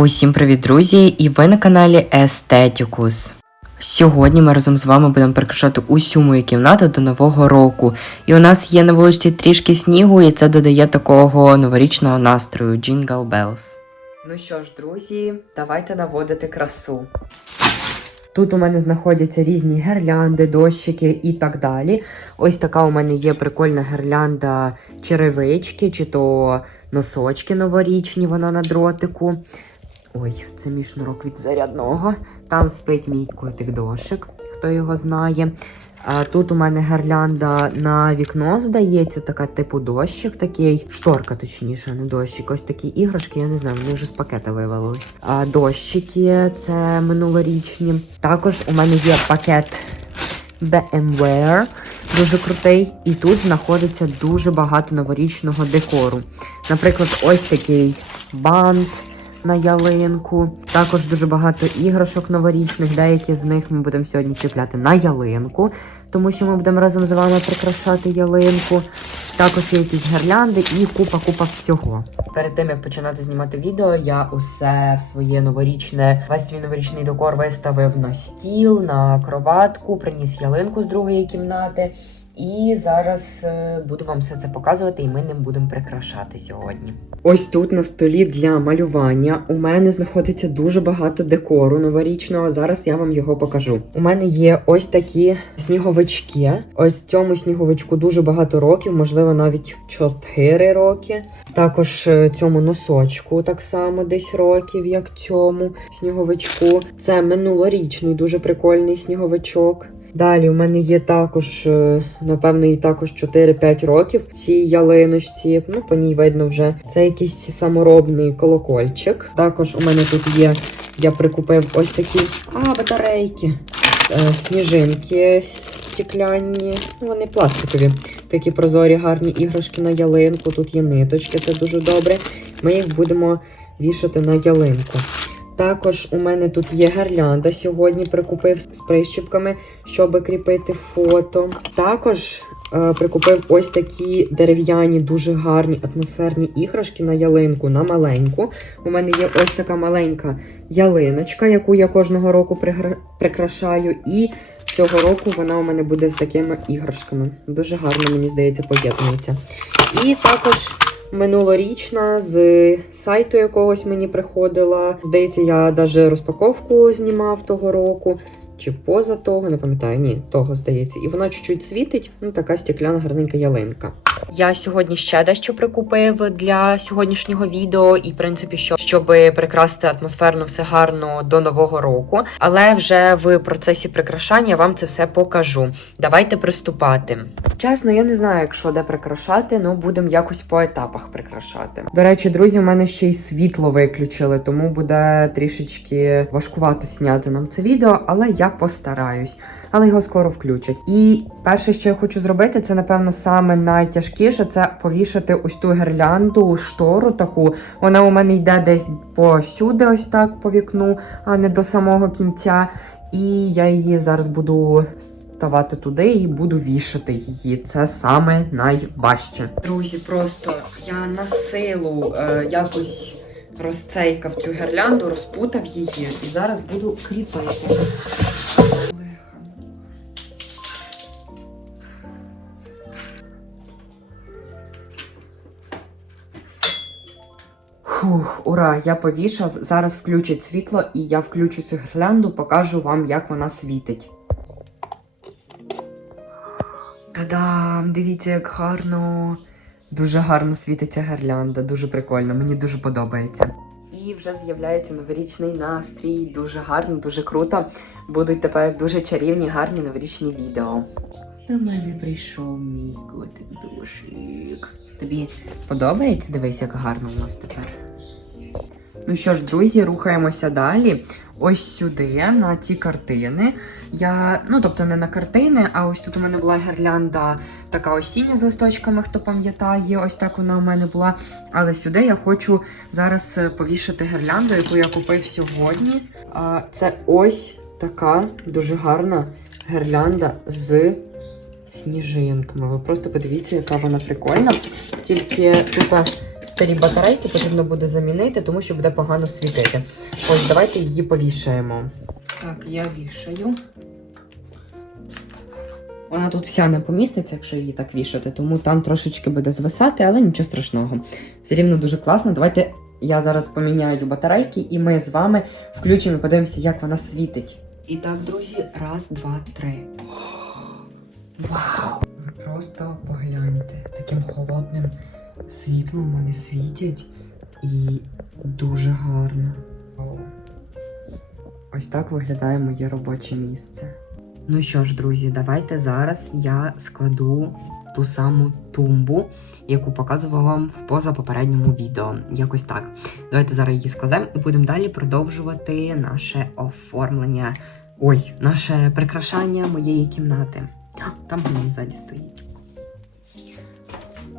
Усім привіт, друзі! І ви на каналі Естетікус. Сьогодні ми разом з вами будемо прикрашати усю мою кімнату до нового року. І у нас є на вулиці трішки снігу, і це додає такого новорічного настрою Jingle Bells. Ну що ж, друзі, давайте наводити красу. Тут у мене знаходяться різні гірлянди, дощики і так далі. Ось така у мене є прикольна гірлянда черевички, чи то носочки новорічні, вона на дротику. Ой, це мій шнурок від зарядного. Там спить мій котик дошик, хто його знає. А тут у мене гірлянда на вікно, здається, така типу дощик, такий, шторка, точніше, не дощик. Ось такі іграшки, я не знаю, вони вже з пакета вивалились. А дощики це минулорічні. Також у мене є пакет BMW, дуже крутий. І тут знаходиться дуже багато новорічного декору. Наприклад, ось такий бант на ялинку. Також дуже багато іграшок новорічних. Деякі з них ми будемо сьогодні чіпляти на ялинку, тому що ми будемо разом з вами прикрашати ялинку. Також є якісь гірлянди і купа-купа всього. Перед тим як починати знімати відео, я усе своє новорічне, весь свій новорічний декор виставив на стіл, на кроватку, приніс ялинку з другої кімнати. І зараз е, буду вам все це показувати, і ми ним будемо прикрашати сьогодні. Ось тут на столі для малювання у мене знаходиться дуже багато декору новорічного. Зараз я вам його покажу. У мене є ось такі сніговички. Ось цьому сніговичку дуже багато років, можливо, навіть 4 роки. Також е, цьому носочку так само десь років, як цьому сніговичку. Це минулорічний дуже прикольний сніговичок. Далі у мене є також, е, напевно, і також 4-5 років цій ялиночці. Ну, по ній видно вже. Це якийсь саморобний колокольчик. Також у мене тут є, я прикупив ось такі а, батарейки. Е, Сніжинки стекляні, ну, вони пластикові. Такі прозорі гарні іграшки на ялинку. Тут є ниточки, це дуже добре. Ми їх будемо вішати на ялинку. Також у мене тут є гірлянда. Сьогодні прикупив з прищіпками, щоб кріпити фото. Також е, прикупив ось такі дерев'яні, дуже гарні атмосферні іграшки на ялинку, на маленьку. У мене є ось така маленька ялиночка, яку я кожного року пригра- прикрашаю. І цього року вона у мене буде з такими іграшками. Дуже гарно, мені здається, поєднується. І також минулорічна з сайту якогось мені приходила. Здається, я навіть розпаковку знімав того року. Чи поза того, не пам'ятаю, ні, того здається. І вона чуть-чуть світить, ну така стекляна гарненька ялинка. Я сьогодні ще дещо прикупив для сьогоднішнього відео, і в принципі, що щоб прикрасити атмосферно все гарно до нового року. Але вже в процесі прикрашання вам це все покажу. Давайте приступати. Чесно, я не знаю, якщо де прикрашати, ну будемо якось по етапах прикрашати. До речі, друзі, у мене ще й світло виключили, тому буде трішечки важкувато зняти нам це відео, але я постараюсь. Але його скоро включать. І перше, що я хочу зробити, це напевно саме найтяжкіше це повішати ось ту гірлянду, штору таку. Вона у мене йде десь посюди, ось так по вікну, а не до самого кінця. І я її зараз буду ставати туди і буду вішати її. Це саме найважче. Друзі, просто я на силу е, якось розцейкав цю гірлянду, розпутав її і зараз буду кріпити. Фух, ура, я повішав. Зараз включить світло, і я включу цю гірлянду, покажу вам, як вона світить. Та-дам! Дивіться, як гарно. Дуже гарно світиться гірлянда, дуже прикольно, мені дуже подобається. І вже з'являється новорічний настрій, дуже гарно, дуже круто. Будуть тепер дуже чарівні, гарні новорічні відео. До мене прийшов мій котик душик. Тобі подобається? Дивись, як гарно у нас тепер. Ну що ж, друзі, рухаємося далі. Ось сюди, на ці картини. Я, ну тобто не на картини, а ось тут у мене була гірлянда така осіння з листочками, хто пам'ятає, ось так вона у мене була. Але сюди я хочу зараз е, повішати гірлянду, яку я купив сьогодні. Це ось така дуже гарна гірлянда з сніжинками. Ви просто подивіться, яка вона прикольна. Тільки тут старі батарейки потрібно буде замінити, тому що буде погано світити. Ось давайте її повішаємо. Так, я вішаю. Вона тут вся не поміститься, якщо її так вішати, тому там трошечки буде звисати, але нічого страшного. Все рівно дуже класно. Давайте я зараз поміняю батарейки, і ми з вами включимо і подивимося, як вона світить. І так, друзі, раз, два, три. Вау! Ви просто погляньте, таким холодним світлом вони світять і дуже гарно. Ось так виглядає моє робоче місце. Ну що ж, друзі, давайте зараз я складу ту саму тумбу, яку показував вам в позапопередньому відео. Якось так. Давайте зараз її складемо і будемо далі продовжувати наше оформлення. Ой, наше прикрашання моєї кімнати. Там гном ззаді стоїть.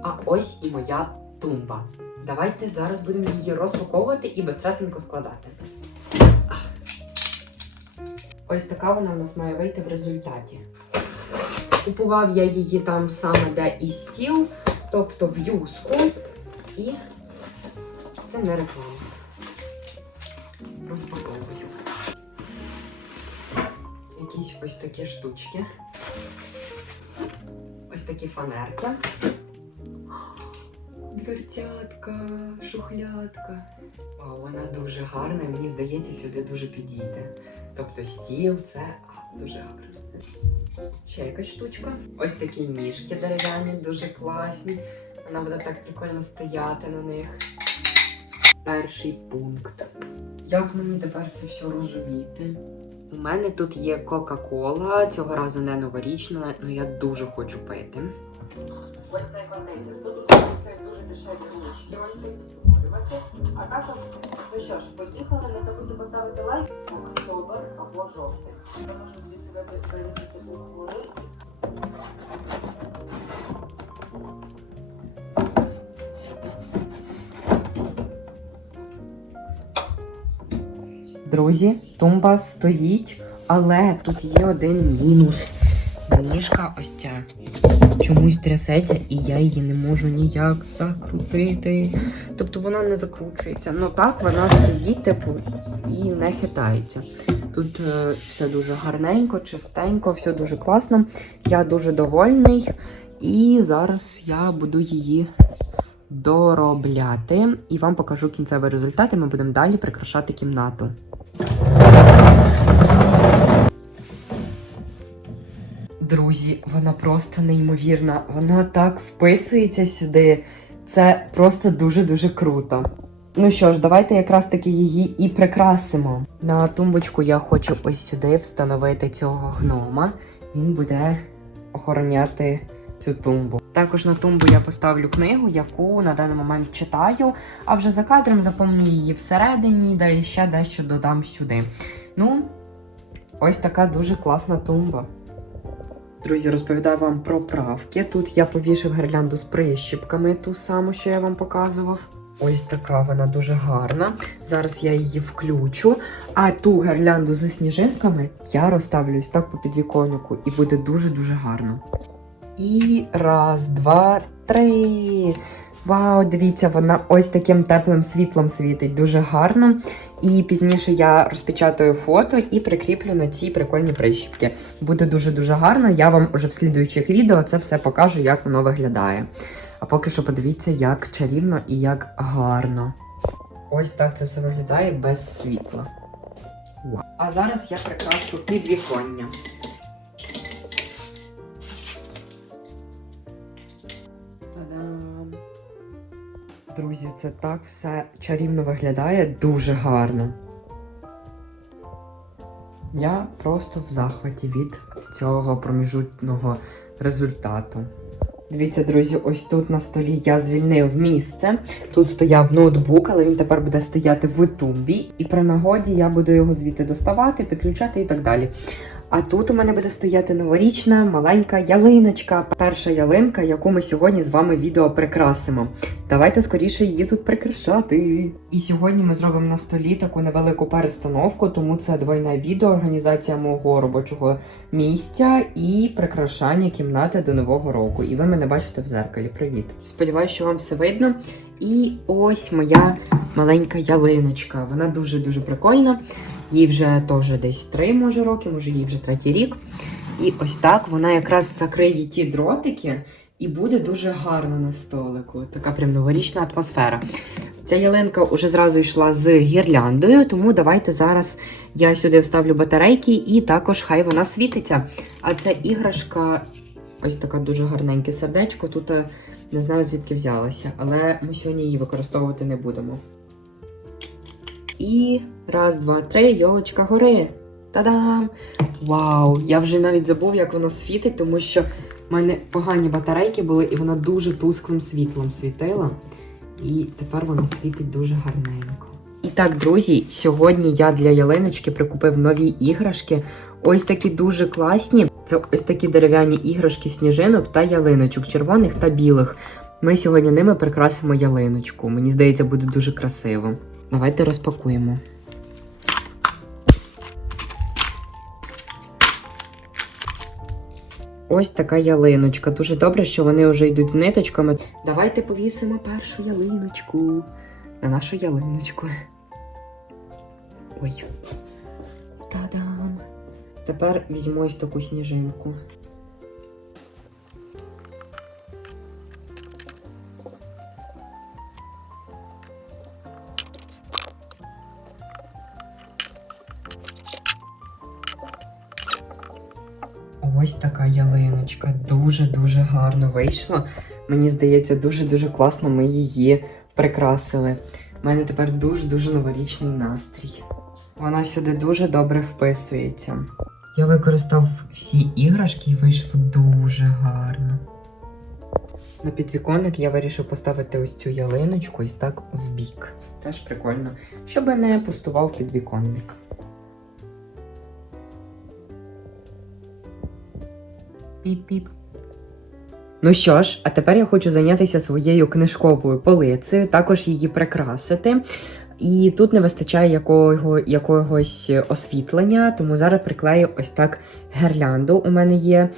А ось і моя тумба. Давайте зараз будемо її розпаковувати і безстресенько складати. Ось така вона у нас має вийти в результаті. Купував я її там саме де і стіл, тобто в юску. І це не реклама. Розпаковую. Якісь ось такі штучки. Ось такі фанерки. Дверцятка, шухлядка. Вау, вона дуже гарна, мені здається, сюди дуже підійде. Тобто стіл це а, дуже гарно. Ще якась штучка. Ось такі ніжки дерев'яні, дуже класні. Вона буде так прикольно стояти на них. Перший пункт. Як мені тепер це все розуміти? У мене тут є Кока-Кола, цього разу не новорічна, але я дуже хочу пити. Ось цей контейнер. Тут дуже дешеві ось створювати. А також, ну що ж, поїхали, не забудьте поставити лайк, октобер або жовтий. Я можу звідси винести букву «Р». Друзі, тумба стоїть, але тут є один мінус. Ніжка ось ця чомусь трясеться, і я її не можу ніяк закрутити. Тобто вона не закручується. Ну так, вона стоїть, типу, і не хитається. Тут е, все дуже гарненько, чистенько, все дуже класно. Я дуже довольний. І зараз я буду її доробляти і вам покажу кінцевий результат, і ми будемо далі прикрашати кімнату. Друзі, вона просто неймовірна. Вона так вписується сюди. Це просто дуже-дуже круто. Ну що ж, давайте якраз таки її і прикрасимо. На тумбочку я хочу ось сюди встановити цього гнома. Він буде охороняти цю тумбу. Також на тумбу я поставлю книгу, яку на даний момент читаю, а вже за кадром заповню її всередині, да і ще дещо додам сюди. Ну, ось така дуже класна тумба. Друзі, розповідаю вам про правки. Тут я повішив гірлянду з прищіпками, ту саму, що я вам показував. Ось така вона дуже гарна. Зараз я її включу. А ту гірлянду зі сніжинками я розставлю ось так по підвіконнику і буде дуже-дуже гарно. І раз, два, три. Вау, дивіться, вона ось таким теплим світлом світить дуже гарно. І пізніше я розпечатаю фото і прикріплю на ці прикольні прищіпки. Буде дуже-дуже гарно. Я вам уже в слідуючих відео це все покажу, як воно виглядає. А поки що подивіться, як чарівно і як гарно. Ось так це все виглядає без світла. А зараз я прикрашу підвіконня. Друзі, це так все чарівно виглядає дуже гарно. Я просто в захваті від цього проміжутного результату. Дивіться, друзі, ось тут на столі я звільнив місце. Тут стояв ноутбук, але він тепер буде стояти в тумбі. І при нагоді я буду його звідти доставати, підключати і так далі. А тут у мене буде стояти новорічна маленька ялиночка. Перша ялинка, яку ми сьогодні з вами відео прикрасимо. Давайте скоріше її тут прикрашати. І сьогодні ми зробимо на столі таку невелику перестановку, тому це двойне відео, організація мого робочого місця і прикрашання кімнати до нового року. І ви мене бачите в зеркалі. Привіт! Сподіваюсь, що вам все видно. І ось моя маленька ялиночка. Вона дуже-дуже прикольна. Їй вже теж десь три, може, роки, може, їй вже третій рік. І ось так вона якраз закриє ті дротики і буде дуже гарно на столику. Така прям новорічна атмосфера. Ця ялинка вже зразу йшла з гірляндою, тому давайте зараз я сюди вставлю батарейки і також хай вона світиться. А ця іграшка, ось така дуже гарненьке сердечко. Тут е, не знаю звідки взялася, але ми сьогодні її використовувати не будемо. І раз, два, три, йолочка гори. Та-дам! Вау! Я вже навіть забув, як воно світить, тому що в мене погані батарейки були, і вона дуже тусклим світлом світила. І тепер вона світить дуже гарненько. І так, друзі, сьогодні я для ялиночки прикупив нові іграшки. Ось такі дуже класні. Це ось такі дерев'яні іграшки сніжинок та ялиночок, червоних та білих. Ми сьогодні ними прикрасимо ялиночку. Мені здається, буде дуже красиво. Давайте розпакуємо. Ось така ялиночка. Дуже добре, що вони вже йдуть з ниточками. Давайте повісимо першу ялиночку. На нашу ялиночку. Ой. Та-дам! Тепер візьму ось таку сніжинку. Ось така ялиночка. Дуже-дуже гарно вийшла. Мені здається, дуже-дуже класно ми її прикрасили. У мене тепер дуже-дуже новорічний настрій. Вона сюди дуже добре вписується. Я використав всі іграшки і вийшло дуже гарно. На підвіконник я вирішив поставити ось цю ялиночку ось так в бік. Теж прикольно, щоб не пустував підвіконник. Піп-піп. Ну що ж, а тепер я хочу зайнятися своєю книжковою полицею, також її прикрасити. І тут не вистачає якого, якогось освітлення, тому зараз приклею ось так гірлянду. У мене є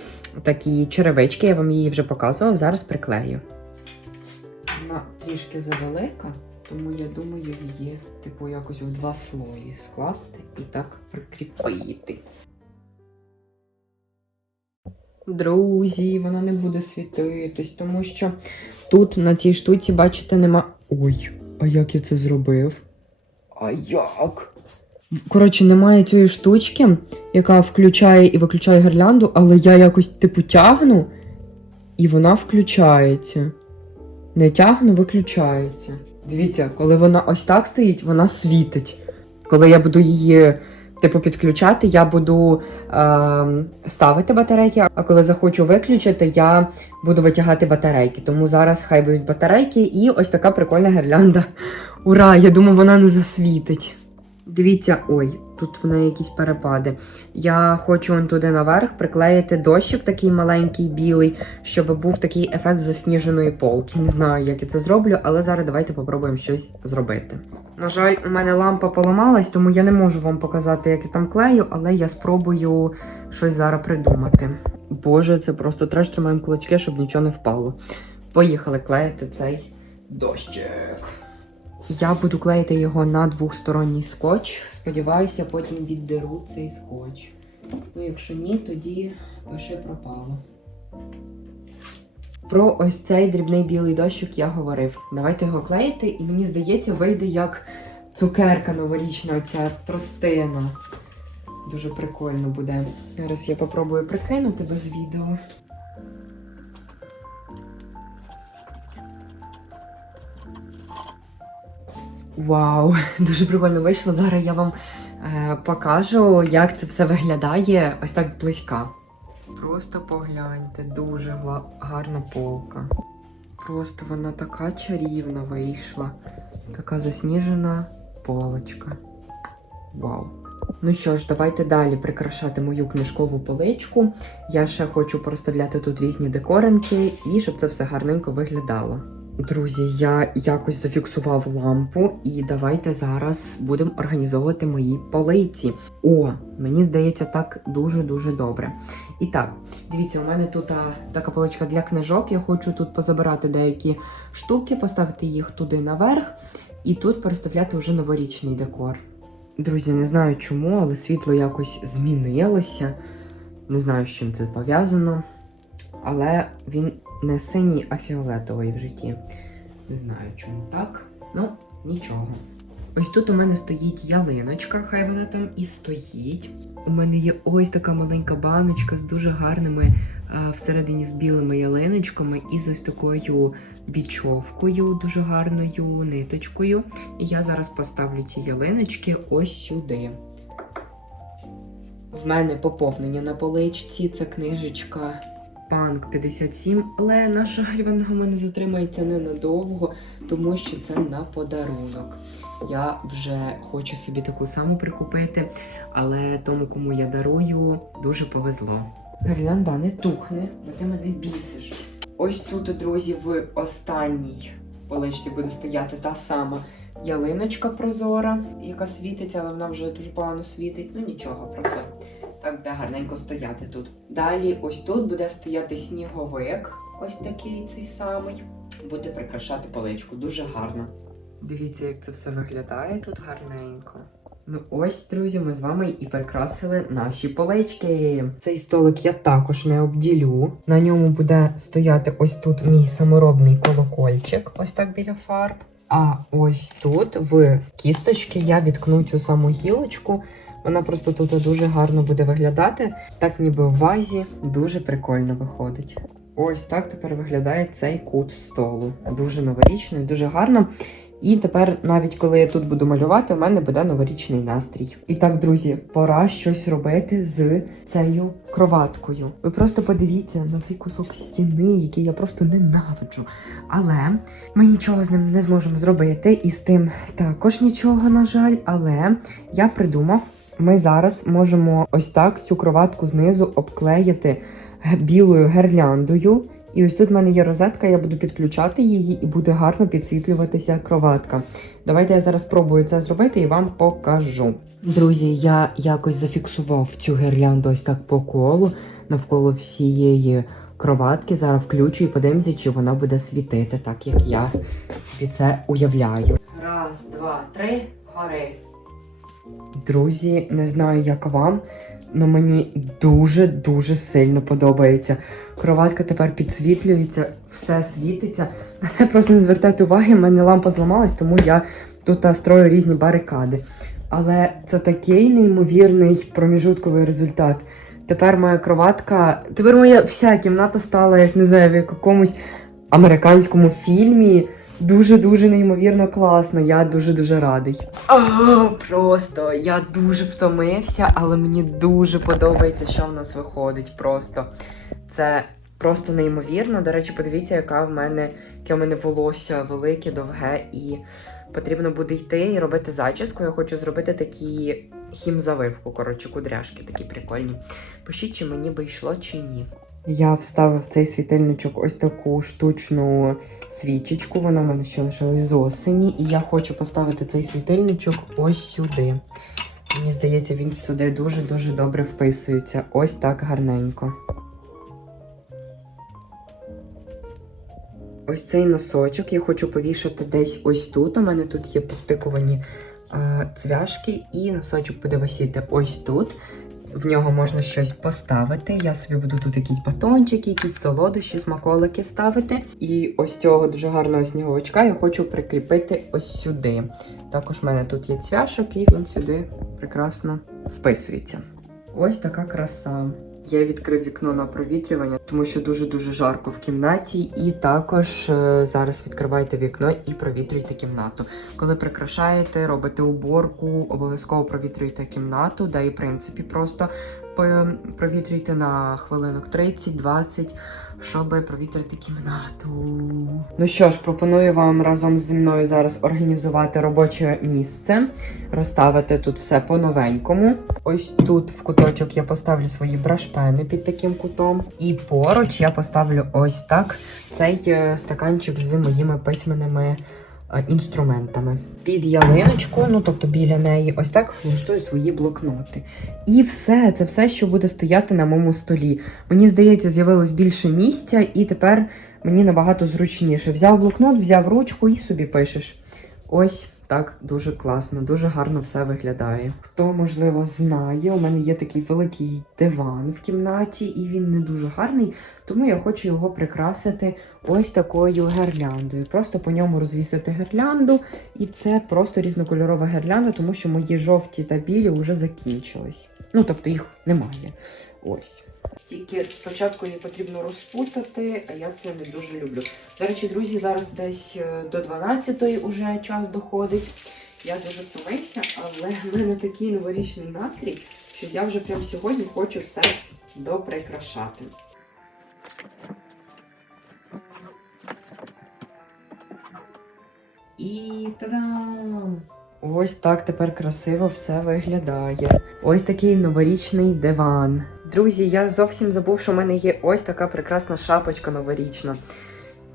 такі черевички, я вам її вже показував, зараз приклею. Вона трішки завелика, тому я думаю її, типу, якось в два слої скласти і так прикріпити. Друзі, вона не буде світитись, тому що тут на цій штуці, бачите, нема. Ой, а як я це зробив? А як? Коротше, немає цієї штучки, яка включає і виключає гірлянду, але я якось типу тягну, і вона включається. Не тягну, виключається. Дивіться, коли вона ось так стоїть, вона світить. Коли я буду її типу підключати, я буду е, ставити батарейки, а коли захочу виключити, я буду витягати батарейки. Тому зараз хай будуть батарейки і ось така прикольна гірлянда. Ура! Я думаю, вона не засвітить. Дивіться, ой, тут в неї якісь перепади. Я хочу он туди наверх приклеїти дощик такий маленький білий, щоб був такий ефект засніженої полки. Не знаю, як я це зроблю, але зараз давайте попробуємо щось зробити. На жаль, у мене лампа поламалась, тому я не можу вам показати, як я там клею, але я спробую щось зараз придумати. Боже, це просто треш тримаємо кулачки, щоб нічого не впало. Поїхали клеїти цей дощик. Я буду клеїти його на двохсторонній скотч. Сподіваюся, потім віддеру цей скотч. Ну, якщо ні, тоді пиши пропало. Про ось цей дрібний білий дощик я говорив. Давайте його клеїти, і мені здається, вийде як цукерка новорічна, оця тростина. Дуже прикольно буде. Зараз я попробую прикинути без відео. Вау, дуже прикольно вийшло. Зараз я вам е, покажу, як це все виглядає ось так близька. Просто погляньте, дуже гарна полка. Просто вона така чарівна вийшла. Така засніжена полочка. Вау. Ну що ж, давайте далі прикрашати мою книжкову поличку. Я ще хочу проставляти тут різні декоринки і щоб це все гарненько виглядало. Друзі, я якось зафіксував лампу, і давайте зараз будемо організовувати мої полиці. О, мені здається, так дуже-дуже добре. І так, дивіться, у мене тут а, така поличка для книжок. Я хочу тут позабирати деякі штуки, поставити їх туди наверх, і тут переставляти вже новорічний декор. Друзі, не знаю чому, але світло якось змінилося. Не знаю, з чим це пов'язано. Але він не синій, а фіолетовий в житті. Не знаю, чому так. Ну, нічого. Ось тут у мене стоїть ялиночка, хай вона там і стоїть. У мене є ось така маленька баночка з дуже гарними а, всередині з білими ялиночками і з ось такою бічовкою, дуже гарною ниточкою. І я зараз поставлю ці ялиночки ось сюди. В мене поповнення на поличці, це книжечка Панк 57, але на жаль, вона в мене затримається ненадовго, тому що це на подарунок. Я вже хочу собі таку саму прикупити, але тому, кому я дарую, дуже повезло. Гірлянда не тухне, бо ти мене бісиш. Ось тут, друзі, в останній поличці буде стояти та сама ялиночка прозора, яка світиться, але вона вже дуже погано світить. Ну нічого, просто так гарненько стояти тут. Далі, ось тут буде стояти сніговик, ось такий цей самий. Буде прикрашати поличку. Дуже гарно. Дивіться, як це все виглядає тут гарненько. Ну ось, друзі, ми з вами і прикрасили наші полички. Цей столик я також не обділю. На ньому буде стояти ось тут мій саморобний колокольчик, ось так біля фарб. А ось тут в кісточки я відкну цю саму гілочку. Вона просто тут дуже гарно буде виглядати, так ніби в вазі, дуже прикольно виходить. Ось так тепер виглядає цей кут столу. Дуже новорічно і дуже гарно. І тепер, навіть коли я тут буду малювати, у мене буде новорічний настрій. І так, друзі, пора щось робити з цією кроваткою. Ви просто подивіться на цей кусок стіни, який я просто ненавиджу. Але ми нічого з ним не зможемо зробити, і з тим також нічого, на жаль. Але я придумав, ми зараз можемо ось так цю кроватку знизу обклеїти білою гирляндою. І ось тут в мене є розетка, я буду підключати її і буде гарно підсвітлюватися кроватка. Давайте я зараз спробую це зробити і вам покажу. Друзі, я якось зафіксував цю гірлянду ось так по колу навколо всієї кроватки. Зараз включу і подивимося, чи вона буде світити, так як я собі це уявляю. Раз, два, три, гори. Друзі, не знаю, як вам, але мені дуже-дуже сильно подобається. Кроватка тепер підсвітлюється, все світиться. На це просто не звертайте уваги, в мене лампа зламалась, тому я тут строю різні барикади. Але це такий неймовірний проміжутковий результат. Тепер моя кроватка, тепер моя вся кімната стала, як не знаю, в якомусь американському фільмі. Дуже-дуже неймовірно класно. Я дуже-дуже радий. А, просто я дуже втомився, але мені дуже подобається, що в нас виходить. Просто це просто неймовірно. До речі, подивіться, яка в мене яке в мене волосся велике, довге, і потрібно буде йти і робити зачіску. Я хочу зробити такі хімзавивку, коротше, кудряшки такі прикольні. Пишіть, чи мені би йшло, чи ні. Я вставив в цей світильничок ось таку штучну свічечку. Вона в мене ще лишилась з осені. І я хочу поставити цей світильничок ось сюди. Мені здається, він сюди дуже-дуже добре вписується. Ось так гарненько. Ось цей носочок я хочу повішати десь ось тут. У мене тут є повтикувані е, цвяшки, і носочок буде висіти ось тут. В нього можна щось поставити. Я собі буду тут якісь батончики, якісь солодощі, смаколики ставити. І ось цього дуже гарного сніговичка я хочу прикріпити ось сюди. Також в мене тут є цвяшок, і він сюди прекрасно вписується. Ось така краса. Я відкрив вікно на провітрювання, тому що дуже-дуже жарко в кімнаті. І також е, зараз відкривайте вікно і провітрюйте кімнату. Коли прикрашаєте, робите уборку, обов'язково провітрюйте кімнату, да і в принципі просто провітрюйте на хвилинок 30-20, щоб провітрити кімнату. Ну що ж, пропоную вам разом зі мною зараз організувати робоче місце, розставити тут все по-новенькому. Ось тут в куточок я поставлю свої брашпени під таким кутом. І поруч я поставлю ось так цей е, стаканчик з моїми письменними е, інструментами. Під ялиночку, ну тобто біля неї, ось так влаштую свої блокноти. І все, це все, що буде стояти на моєму столі. Мені здається, з'явилось більше місця, і тепер мені набагато зручніше. Взяв блокнот, взяв ручку і собі пишеш. Ось так дуже класно, дуже гарно все виглядає. Хто, можливо, знає, у мене є такий великий диван в кімнаті, і він не дуже гарний, тому я хочу його прикрасити ось такою гірляндою. Просто по ньому розвісити гірлянду, і це просто різнокольорова гірлянда, тому що мої жовті та білі вже закінчились. Ну, тобто їх немає. Ось. Тільки спочатку її потрібно розпутати, а я це не дуже люблю. До речі, друзі, зараз десь е, до 12-ї уже час доходить. Я дуже втомився, але в мене такий новорічний настрій, що я вже прямо сьогодні хочу все доприкрашати. І та-дам! Ось так тепер красиво все виглядає. Ось такий новорічний диван. Друзі, я зовсім забув, що в мене є ось така прекрасна шапочка новорічна.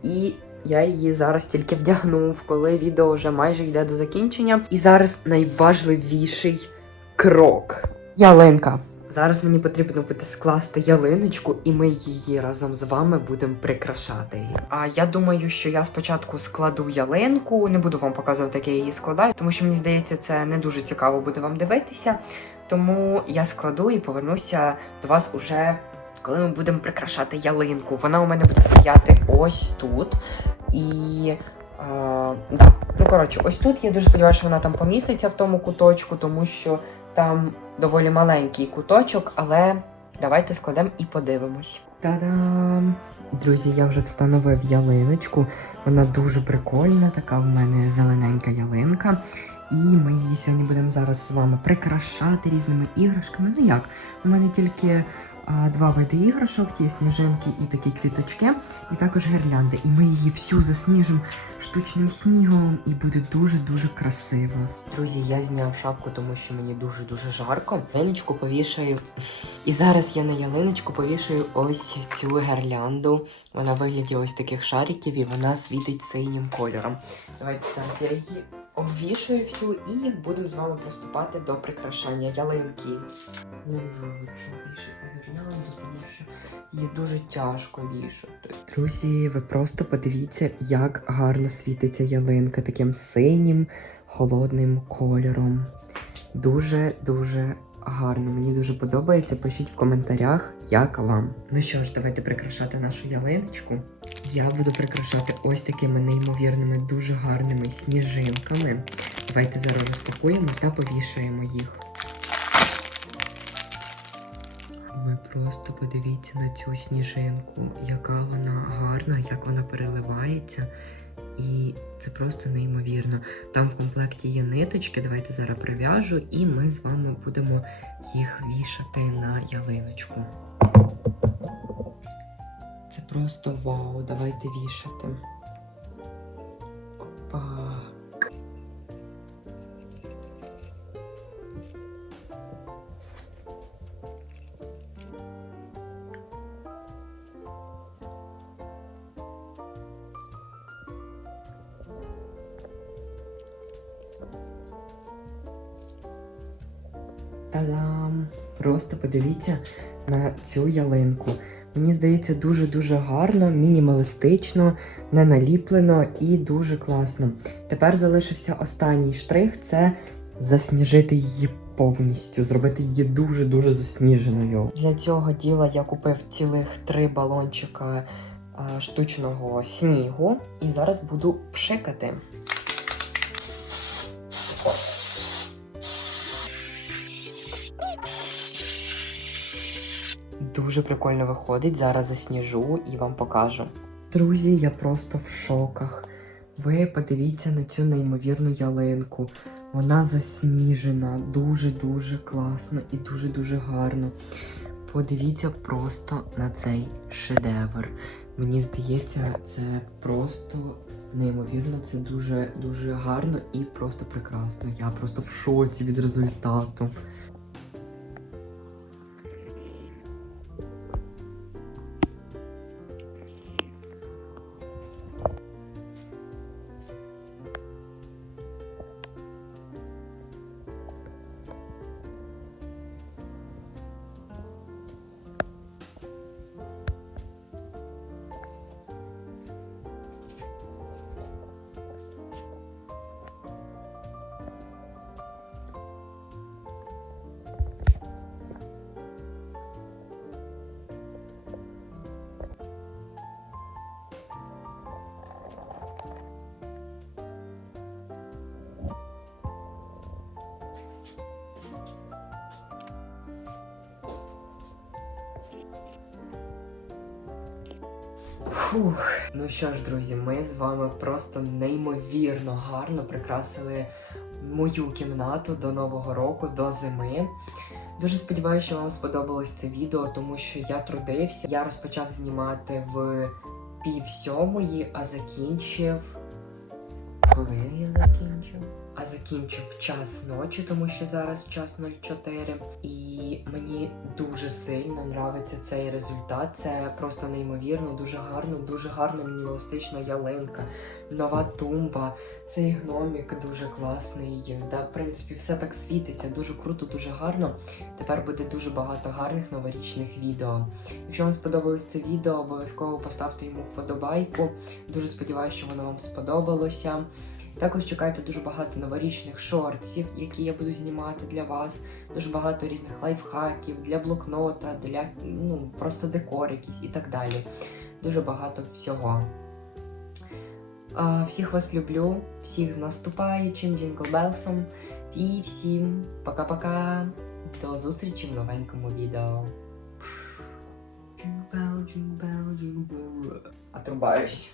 І я її зараз тільки вдягнув, коли відео вже майже йде до закінчення. І зараз найважливіший крок. Ялинка. Зараз мені потрібно буде скласти ялиночку, і ми її разом з вами будемо прикрашати. А я думаю, що я спочатку складу ялинку. Не буду вам показувати, як я її складаю, тому що мені здається, це не дуже цікаво буде вам дивитися. Тому я складу і повернуся до вас уже, коли ми будемо прикрашати ялинку. Вона у мене буде стояти ось тут. І. А, да. Ну, коротше, ось тут я дуже сподіваюся, що вона там поміститься в тому куточку, тому що там доволі маленький куточок, але давайте складемо і подивимось. Та-дам! Друзі, я вже встановив ялиночку. Вона дуже прикольна, така в мене зелененька ялинка. І ми її сьогодні будемо зараз з вами прикрашати різними іграшками. Ну як? У мене тільки а, два види іграшок: ті сніжинки і такі квіточки, і також гірлянди. І ми її всю засніжимо штучним снігом, і буде дуже-дуже красиво. Друзі, я зняв шапку, тому що мені дуже-дуже жарко. Ялиночку повішаю. І зараз я на ялиночку повішаю ось цю гірлянду. Вона вигляді ось таких шариків і вона світить синім кольором. Давайте зараз я її обвішую всю і будемо з вами приступати до прикрашання ялинки. Не люблю вішати гірлянду, тому що її дуже тяжко вішати. Друзі, ви просто подивіться, як гарно світиться ялинка таким синім, холодним кольором. Дуже-дуже гарно. Мені дуже подобається. Пишіть в коментарях, як вам. Ну що ж, давайте прикрашати нашу ялиночку. Я буду прикрашати ось такими неймовірними, дуже гарними сніжинками. Давайте зараз розпакуємо та повішаємо їх. Ви просто подивіться на цю сніжинку, яка вона гарна, як вона переливається. І це просто неймовірно. Там в комплекті є ниточки, давайте зараз прив'яжу, і ми з вами будемо їх вішати на ялиночку. Це просто вау, давайте вішати. Опа. Та-дам! Просто подивіться на цю ялинку. Мені здається, дуже-дуже гарно, мінімалістично, не наліплено і дуже класно. Тепер залишився останній штрих це засніжити її повністю, зробити її дуже-дуже засніженою. Для цього діла я купив цілих три балончика штучного снігу і зараз буду пшикати. Дуже прикольно виходить. Зараз засніжу і вам покажу. Друзі, я просто в шоках. Ви подивіться на цю неймовірну ялинку. Вона засніжена, дуже-дуже класно і дуже-дуже гарно. Подивіться просто на цей шедевр. Мені здається, це просто неймовірно, це дуже дуже гарно і просто прекрасно. Я просто в шоці від результату. Фух. Ну що ж, друзі, ми з вами просто неймовірно гарно прикрасили мою кімнату до Нового року, до зими. Дуже сподіваюся, що вам сподобалось це відео, тому що я трудився. Я розпочав знімати в пів сьомої, а закінчив. Коли я закінчив? А закінчив час ночі, тому що зараз час 04. І мені дуже сильно нравиться цей результат. Це просто неймовірно, дуже гарно, дуже гарна мінімалістична ялинка, нова тумба. Цей гномік дуже класний. Да, в принципі, все так світиться, дуже круто, дуже гарно. Тепер буде дуже багато гарних новорічних відео. Якщо вам сподобалось це відео, обов'язково поставте йому вподобайку. Дуже сподіваюся, що воно вам сподобалося. Також чекайте дуже багато новорічних шортсів, які я буду знімати для вас. Дуже багато різних лайфхаків для блокнота, для ну просто декор якийсь і так далі. Дуже багато всього. А, всіх вас люблю, всіх з наступаючим Bellsом. І всім пока-пока. До зустрічі в новенькому відео. Отрубаюсь.